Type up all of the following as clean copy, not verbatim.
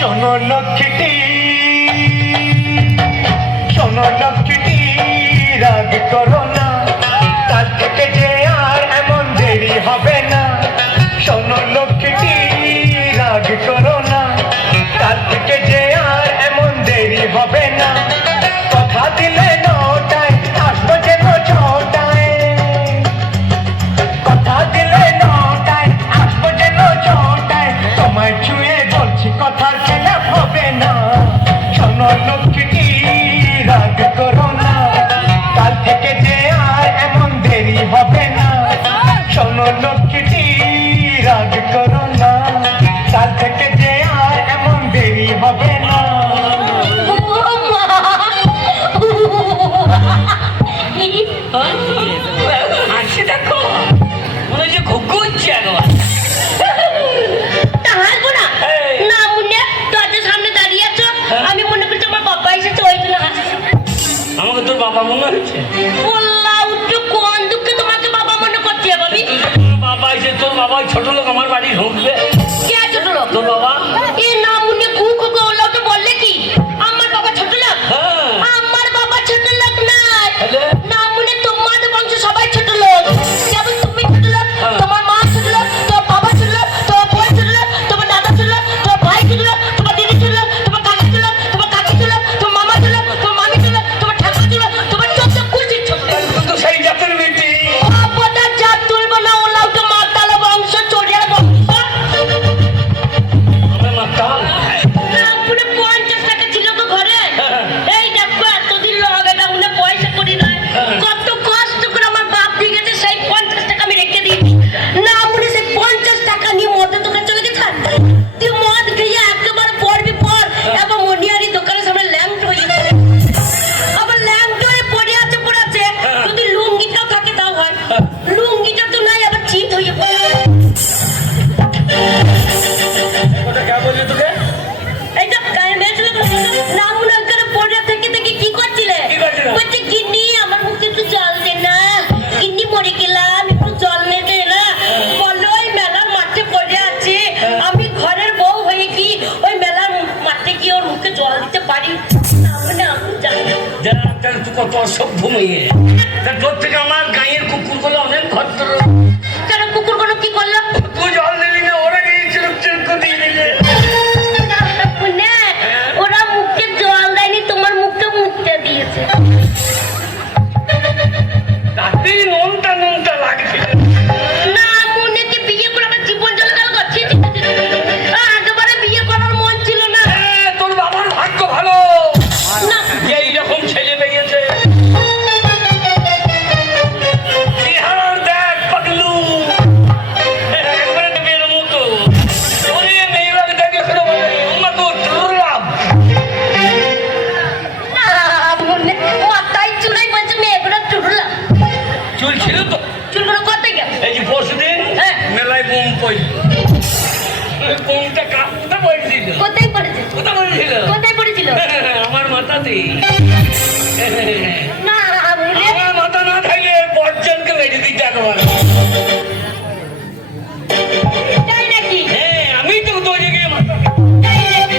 শোনো লক্ষ্মীটি, শোনো লক্ষ্মীটি, রাগ করো না, কাল থেকে যে আর এমন দেরি হবে না। শোনো লক্ষ্মীটি, রাগ করো না, কাল থেকে যে আর এমন দেরি হবে না। কথা দিলে নটায় আসবো যেন ছটায়, কথা দিলে নটায় আসবো যেন ছটায়। তোমায় ছুঁয়ে বলছি কথার খেলাপ হবে না। শোনো লক্ষ্মীটি, রাগ করো না, কাল থেকে যে আর এমন দেরি হবে না। শোনো লক্ষ্মীটি, রাগ করো না, কাল থেকে যে আর এমন দেরি হবে না। হাসি দেখো, মনে হচ্ছে ঘুঘু হচ্ছে একবার। আমি মনে করছি আমার বাবা এসেছে, ওই জন্য হাসছি। আমাকে তোর বাবা মনে হচ্ছে? বললাম একটু কোন দুঃখে তোমাকে বাবা মনে করছি ভাবি। বাবা এসে, তোর বাবা ছোট লোক আমার বাড়ি ঢুকবে। কে ছোট লোক? তোর বাবা। এ না মুন্নে ঘুঘু ওলা তো বললে কি আমার বাবা ছোট লোক? হ্যাঁ। আমার বাবা ছোট লোক না, তাহলে? না মুন্নে তোমাদের বংশ সবাই ছোট লোক। যেমন তুমি ছোট লোক, তোমার মা ছোট লোক, তোমার বাবা ছোট লোক, তোমার বোন ছোট লোক, তোমার দাদা ছোট লোক, তোমার ভাই ছোট লোক, তোমার দিদি ছোট লোক, তোমার কাকা ছোট লোক, তোমার কাকি ছোট লোক, তোমার মামা ছোট লোক, তোমার মামি ছোট লোক, তোমার ঠাকুর ছোট লোক, তোমার চোদ্দ কুচি ছোট লোক। তুই তো সেই জাতের বেটি। বাবাটা জাত তুলবো না, ওলাও তো মাতাল বংশ, চোরিয়ার বংশ। আমার মাতাল। না, পুরো 50 টাকা ছিল তো ঘরে। এই দেখো এতদিন লাগে না, উনি পয়সা করি না। কত কষ্ট করে আমার বাপ দিয়ে গেছে, সেই 50 টাকা আমি রেখে দিয়েছি। না মনে সেই 50 টাকা নিয়ে মদের দোকান চলে গেছে। তুই মদ খেয়ে একেবারে পড়বি পর, এবং মনিয়ারি দোকানের সামনে ল্যাংট হয়ে গেছে। আবার ল্যাংট হয়ে পড়ে আছে পড়ে আছে। যদি লুঙ্গিটাও থাকে তাও হয়, লুঙ্গিটা তো নাই, আবার চিত হয়ে পড়ে আছে। ওটা কে বললি তোকে? এইটা গায়ে মেয়েছিল না মনে করে পড়ে থেকে থেকে কি করছিলে? কি করছিলাম? বলছে গিন্নি আমার মুখে একটু জল দে না, গিন্নি মরে গেলাম, একটু জল নে দে না। বলো ওই মেলার মাঠে পড়ে আছে, আমি ঘরের বউ হয়ে কি ওই মেলার মাঠে গিয়ে ওর মুখে জল দিতে পারি না? মানে আমি জানি না। যারা আপনার তুই কত অসভ্য মেয়ে। তা তোর থেকে আমার গাঁয়ের কুকুরগুলো অনেক ভদ্র। কেন কুকুরগুলো কি করলো? তুই জল দিলি না, ওরা গিয়ে চুরুক চুরুক করে দিয়ে দিলে। না, ওরা মুখে জল দেয়নি, তোমার মুখে মুখতে দিয়েছে। তাতে নোনটা নোনটা লাগছে। না মনে কি বিয়ে করে আমার জীবন জল গেল গছি। একেবারে বিয়ে করার মন ছিল না। হ্যাঁ, তোর বাবার ভাগ্য ভালো না যে এইরকম ছেলে পেয়েছে। বিহার দেখ পাগলু, একবারে মেয়ের মতো। ওরে মেয়েরাকে দেখলে ফেলে বলে ওমা তো দুর্লভ। মনে মাথায় চুলাই বলছে মেয়েগুলো টুটলা। চুল ছিল তো? চুলগুলো কোথায় গেল? এই যে পরশুদিন হ্যাঁ। মেলায় বোম পড়ল। বোমটা কোথায় পড়েছিল? কোথায় পড়েছে? কোথায় পড়েছিল? কোথায় পড়েছিল? আমার মাথাতে। না মনে আমার মাথা না থাকলে বর্জনকে মেরে দিতে একেবারে। তাই নাকি? হ্যাঁ, আমি তো তৈরি গিয়ে মাথা। তাই নাকি?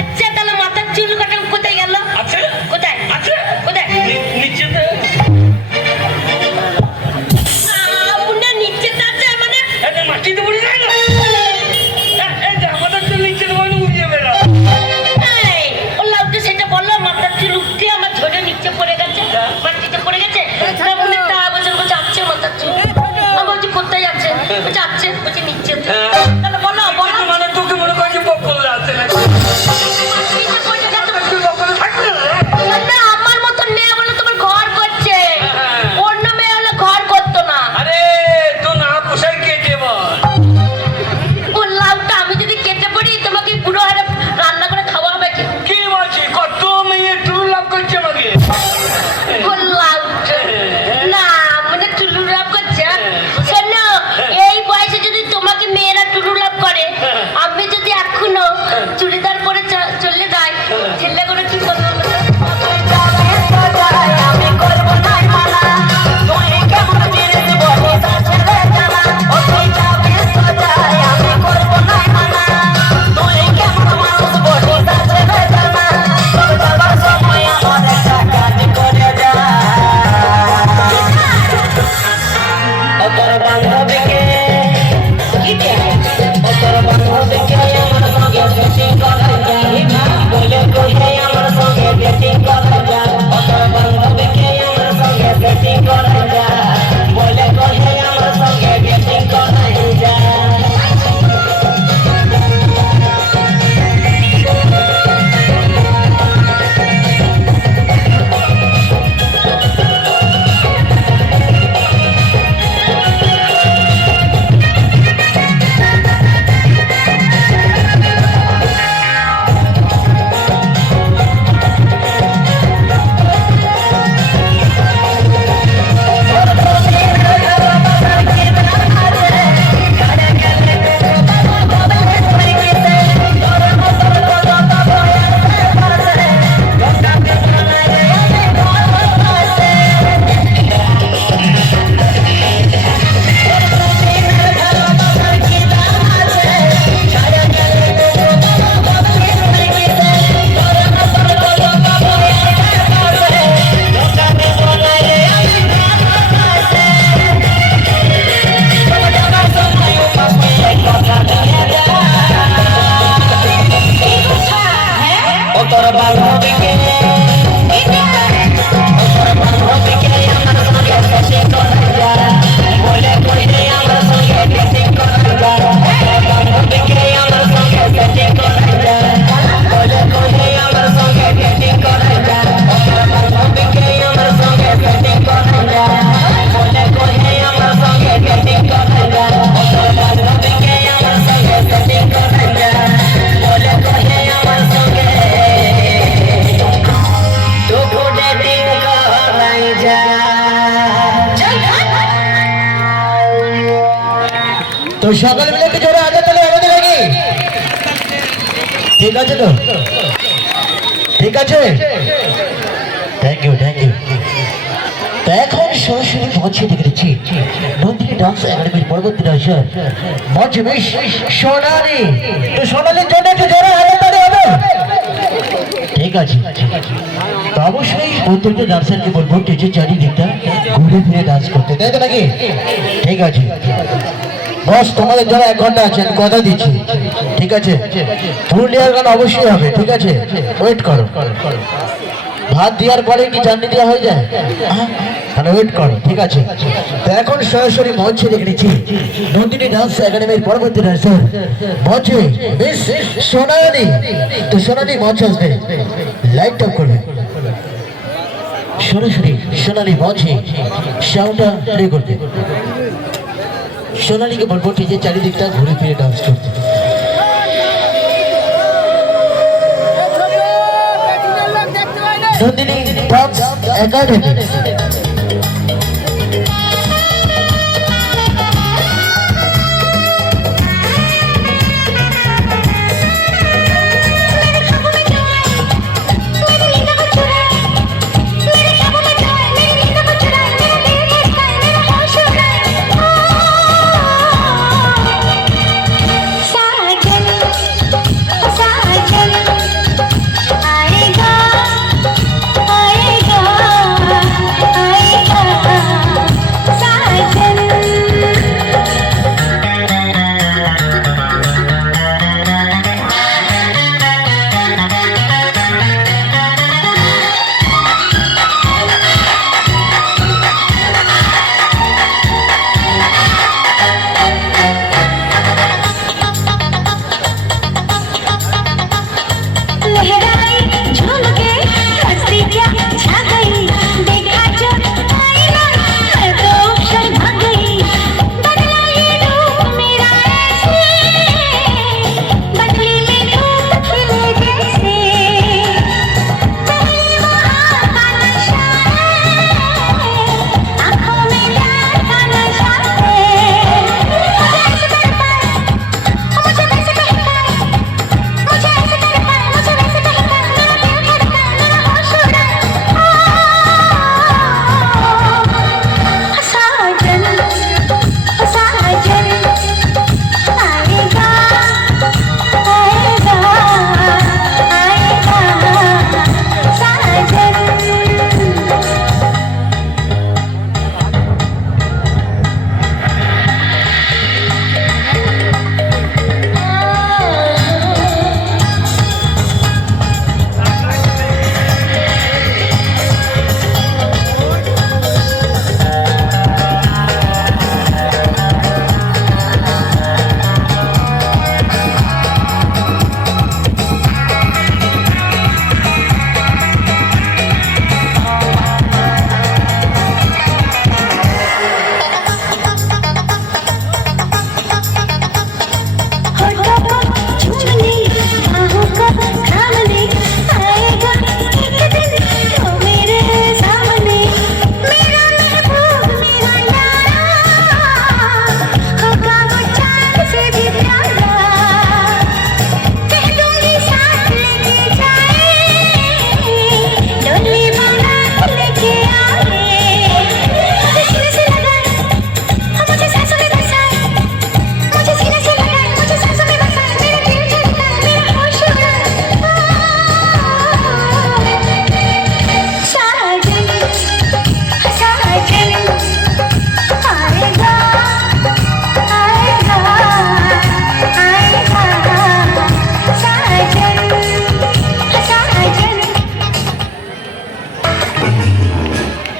আচ্ছা তাহলে মাথার চুল কাটা কোথায় গেল? আছে? কোথায়? আছে? কোথায়? নিচেতে। মনে নিচে আছে মানে? এটা মাটিতে পড়ে যায় না? এই যে আমাদের তো নিচেতে পড়ে উড়িয়ে বেড়া। এই, ও লাউকে সেটা বললো মাথার চুল উঠে আমার ঝরে নিচে পড়ে গেছে। তো সকল মিলে কি জোরে হাতে তালে আমাদের নাকি? ঠিক আছে তো? ঠিক আছে, থ্যাংক ইউ থ্যাংক ইউ। তো এখন সরাসরি মঞ্চে দেখেছি নন্দিনী ডান্স একাডেমির পরবর্তী ডান্সার মঞ্চে বেশ সোনালি। তো সোনালির জন্য একটু জোরে হাতে তালে হবে। ঠিক আছে, তো অবশ্যই প্রত্যেকটা ডান্সারকে বলবো স্টেজের চারিদিকটা ঘুরে ফিরে ডান্স করতে, তাই তো নাকি? ঠিক আছে বস, তোমাদের জন্য 1 ঘন্টা আছে, আমি কথা দিচ্ছি। ঠিক আছে, পুরুলিয়ার গান অবশ্যই হবে। ঠিক আছে, ওয়েট করো। ভাত দেওয়ার পরে কি চাটনি দেওয়া হয়ে যায়? তাহলে ওয়েট করো। ঠিক আছে, তো এখন সরাসরি মঞ্চে দেখে নিচ্ছি নন্দিনী ডান্স একাডেমির পরবর্তী ডান্সার মঞ্চে বেশ সোনালি। তো সোনালি মঞ্চ আসবে, লাইট অফ করবে। সরাসরি সোনালি মঞ্চে সাউন্ডটা প্লে করবে। সোনালিকে বলবো যে চারিদিকটা ঘুরে ফিরে ডান্স করতে। Nandini Dance Academy.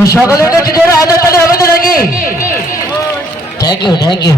তো সকলের কাছে জোরে হাতে তালি হবে তো নাকি? Thank you thank you.